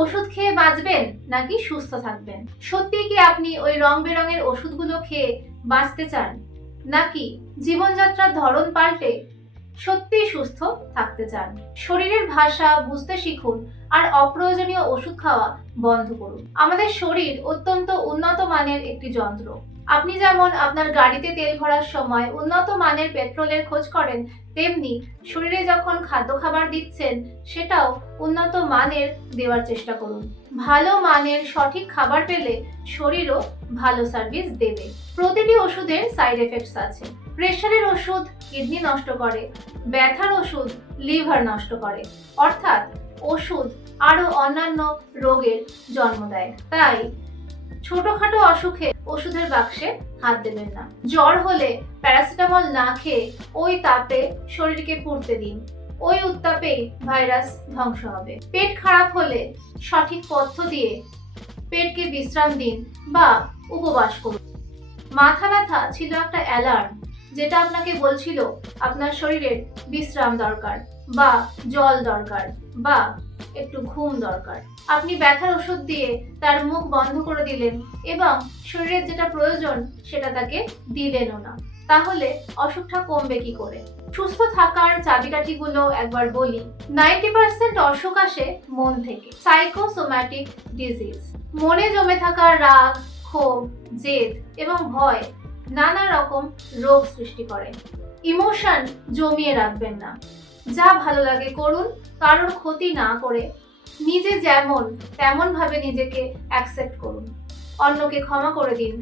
ওষুধ খেয়ে বাঁচবেন নাকি সুস্থ থাকবেন? সত্যি কি আপনি ওই রং বেরঙের ওষুধগুলো খেয়ে বাঁচতে চান, নাকি জীবনযাত্রার ধরন পাল্টে সত্যি সুস্থ থাকতে চান? শরীরের ভাষা বুঝতে শিখুন আর অপ্রয়োজনীয় ওষুধ খাওয়া বন্ধ করুন। আমাদের শরীর অত্যন্ত উন্নত মানের একটি যন্ত্র। আপনি যেমন আপনার গাড়িতে তেল ভরার সময় উন্নত মানের পেট্রোলের খোঁজ করেন, তেমনি শরীরে যখন খাদ্য খাবার দিচ্ছেন সেটাও উন্নত মানের দেওয়ার চেষ্টা করুন। ভালো মানের সঠিক খাবার পেলে শরীরও ভালো সার্ভিস দেবে। প্রতিটি ওষুধের সাইড এফেক্টস আছে। প্রেশারের ওষুধ কিডনি নষ্ট করে, ব্যথার ওষুধ লিভার নষ্ট করে, অর্থাৎ ওষুধ আরো অন্যান্য রোগের জন্ম দেয়। তাই ছোটখাটো অসুখে ওষুধের বাক্সে হাত দেবেন না। জ্বর হলে প্যারাসিটামল না খেয়ে ওই তাপে শরীরকে পুড়তে দিন, ওই উত্তাপেই ভাইরাস ধ্বংস হবে। পেট খারাপ হলে সঠিক পথ্য দিয়ে পেটকে বিশ্রাম দিন বা উপবাস করুন। মাথা ব্যথা ছিল একটা অ্যালার্ম, যেটা আপনাকে বলছিল আপনার শরীরের বিশ্রাম দরকার বা জল দরকার বা একটু ঘুম দরকার। আপনি ব্যথার ওষুধ দিয়ে তার মুখ বন্ধ করে দিলেন এবং শরীরের যেটা প্রয়োজন সেটা তাকে দিলেনও না, তাহলে অসুখটা কমবে কি করে? সুস্থ থাকার চাবিকাঠিগুলো একবার বলি। 90% অসুখ আসে মন থেকে। Psychosomatic disease. মনে জমে থাকা রাগ, ক্ষোভ, জেদ এবং ভয় নানা রকম রোগ সৃষ্টি করে। ইমোশন জমিয়ে রাখবেন না। যা ভালো লাগে করুন, কারোর ক্ষতি না করে। নিজে যেমন তেমন ভাবে নিজেকে অ্যাকসেপ্ট করুন, অন্যকে ক্ষমা করে দিন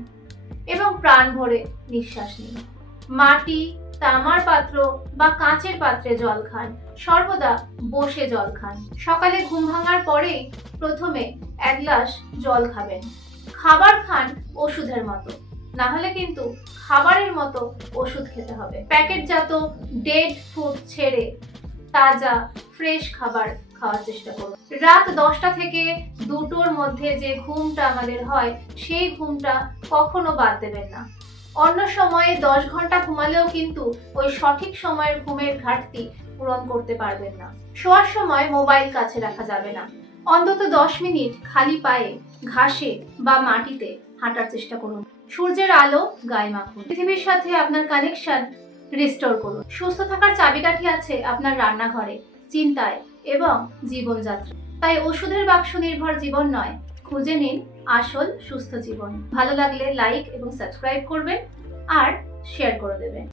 এবং প্রাণ ভরে নিঃশ্বাস নিন। মাটি, তামার পাত্র বা কাঁচের পাত্রে জল খান। সর্বদা বসে জল খান। সকালে ঘুম ভাঙার পরেই প্রথমে 1 গ্লাস জল খাবেন। খাবার খান ওষুধের মতো, না হলে কিন্তু খাবারের মতো ওষুধ খেতে হবে। প্যাকেটজাত ডেড ফুড ছেড়ে তাজা ফ্রেশ খাবার খাওয়ার চেষ্টা করুন। রাত 10টা থেকে 2টোর মধ্যে যে ঘুমটা আমাদের হয়, সেই ঘুমটা কখনো বাদ দেবেন না। অন্য সময়ে 10 ঘন্টা ঘুমালেও কিন্তু ওই সঠিক সময়ের ঘুমের ঘাটতি পূরণ করতে পারবেন না। শোয়ার সময় মোবাইল কাছে রাখা যাবে না। অন্তত 10 মিনিট খালি পায়ে ঘাসে বা মাটিতে হাঁটার চেষ্টা করুন। সূর্যের আলো গায়ে মাখুন। পৃথিবীর সাথে আপনার কানেকশন রিস্টোর করুন। সুস্থ থাকার চাবিকাঠি আছে আপনার রান্নাঘরে, চিন্তায় এবং জীবনযাত্রা। তাই ওষুধের বাক্স নির্ভর জীবন নয়, খুঁজে নিন আসল সুস্থ জীবন। ভালো লাগলে লাইক এবং সাবস্ক্রাইব করবেন আর শেয়ার করে দেবেন।